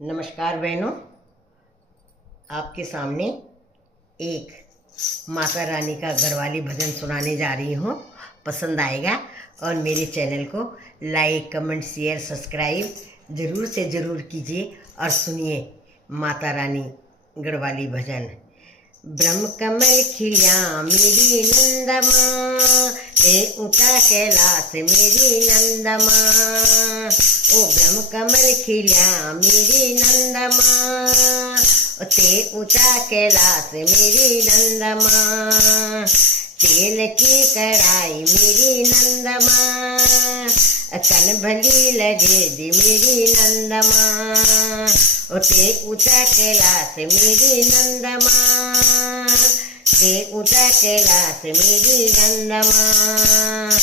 नमस्कार बहनों, आपके सामने एक माता रानी का गढ़वाली भजन सुनाने जा रही हूँ। पसंद आएगा और मेरे चैनल को लाइक, कमेंट, शेयर, सब्सक्राइब ज़रूर से ज़रूर कीजिए और सुनिए माता रानी गढ़वाली भजन। ब्रह्म कमल खिलिया मेरी नंद माँ, ते ऊँचा कैलाश मेरी नंद माँ। ओ ब्रह्म कमल खिलिया मेरी नंद माँ, ते ऊँचा कैलाश मेरी नंद माँ। तेल की कढ़ाई मेरी नंद माँ, कन भली लगे दी मेरी नंद माँ। ते ऊँचा कैलाश मेरी नंद माँ, ते ऊँचा कैलाश मेरी नंद माँ।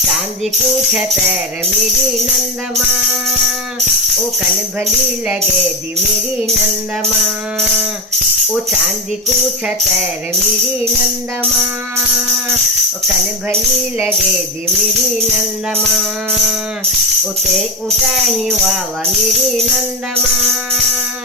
चांदी को छतर मेरी नंद माँ, ओ कन भली लगे दी मेरी नंद माँ। ओ चांदी को छतर मेरी नंद माँ, ओ कन भली लगे दी मेरी नंद माँ। उते ऊँचा ही वाला मेरी नंद माँ,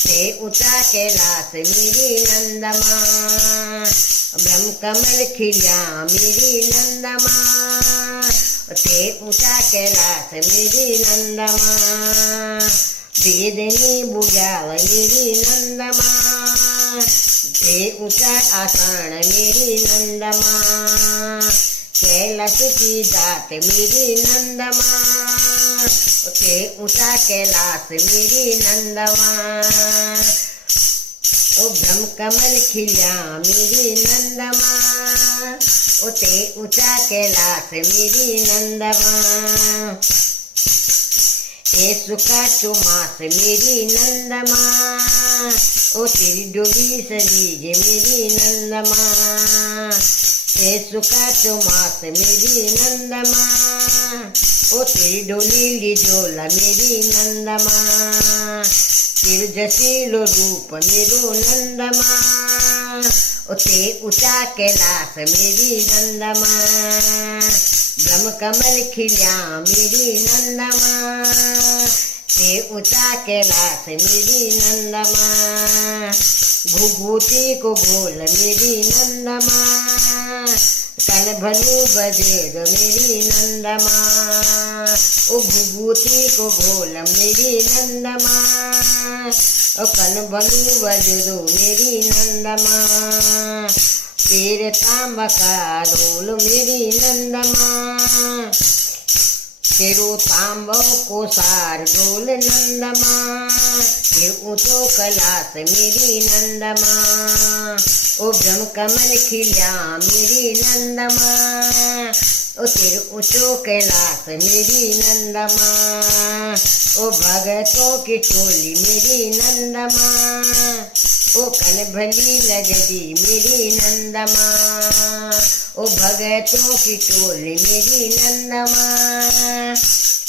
ते ऊँचा कैलाश मेरी नंद माँ। ब्रह्म कमल खिलिया मेरी नंद माँ, ते ऊँचा कैलाश मेरी नंद माँ। वेदनी बुझाल मेरी नंद माँ, ते ऊँचा आसन मेरी नंद माँ। कैलाश की जात मेरी नंद माँ, ते ऊँचा कैलाश मेरी नंद माँ। ओ ब्रह्म कमल खिलिया मेरी नंद माँ, ओ ते ऊँचा कैलाश मेरी नंद माँ। ए सुखा चुमास मेरी नंद माँ, ओ तेरी डोली सजीजे मेरी नंद माँ। ए सुखा चुमास मेरी नंद माँ, ओ तेरी डोली लिजोला मेरी नंद माँ। तेरु जसीलो रूप मेरो नंद माँ, ओ ते ऊँचा कैलाश मेरी नंद माँ। ब्रह्म कमल खिलिया मेरी नंद माँ, ते ऊँचा कैलाश मेरी नंद माँ। घुघुती को घोल मेरी नंद माँ, कन भलू बजेर मेरी नंद माँ। ओ घुघुती को घोल मेरी नंद माँ, ओ कन भलू बजरो मेरी नंद माँ। तेरे तांबा का डोल मेरी नंद माँ, तेरो तांबो को सार डोल नंद माँ। तेरे ऊँचो कैलाश मेरी नंद माँ, ओ ब्रह्म कमल खिलिया मेरी नंद माँ, ओ तेरे ऊँचो कैलाश मेरी नंद माँ। ओ भगतों की टोली मेरी नंद माँ, ओ कन भली लगदी मेरी नंद माँ। ओ भगतों की टोली मेरी नंद माँ,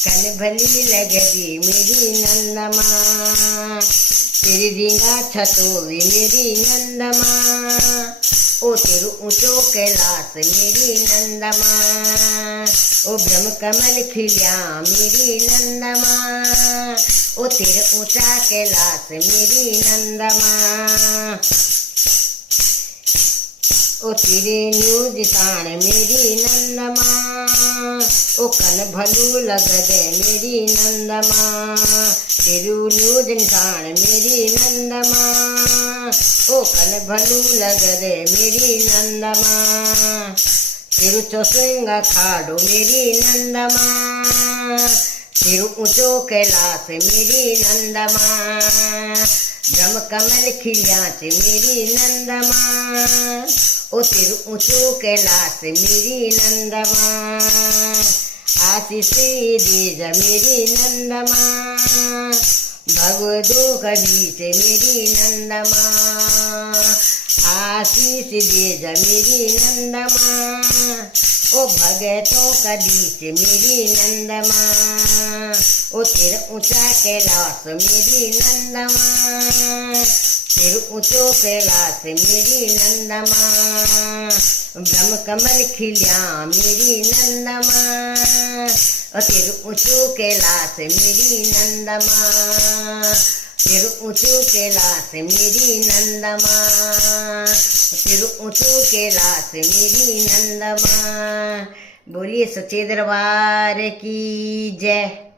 कन भली लगदी मेरी नंद माँ। तेरी रिंगा छतोवी मेरी नंद माँ, ओ तेरु ऊँचो कैलाश मेरी नंद माँ। ओ ब्रह्म कमल खिलिया मेरी नंद माँ, ओ तेरे ऊँचा कैलाश मेरी नंद माँ। ओ तेरे न्यूज ताण मेरी नंद माँ, ओ कन भलू लगदे मेरी नंद माँ। तेरू न्यूज निशान मेरी नंद माँ, ओ कन भलू लगदे मेरी नंद माँ। तेरू चौसिंगा खाडो मेरी नंद माँ, तेरू ऊँचो कैलाश मेरी नंद माँ। ब्रह्म कमल खिलिया मेरी नंद माँ, ओ तेरू ऊँचो कैलाश मेरी नंद माँ। आशीष दे मेरी नंद माँ, भगवदो कबीच मेरी नंद माँ। आशीष दे मेरी नंद माँ, ओ भगतों का बीच मेरी नंद माँ। ओ तेरा ऊँचा कैलाश मेरी नंद माँ, तेरे ऊँचो कैलाश मेरी नंद माँ। ब्रह्म कमल खिलिया मेरी नंद माँ, तेरे ऊँचो कैलाश मेरी नंद माँ। सिर ऊंचू कैलाश मेरी नंद माँ, सिर ऊंचू कैलाश मेरी नंद माँ। बोलिए सच्चे दरबार की जय।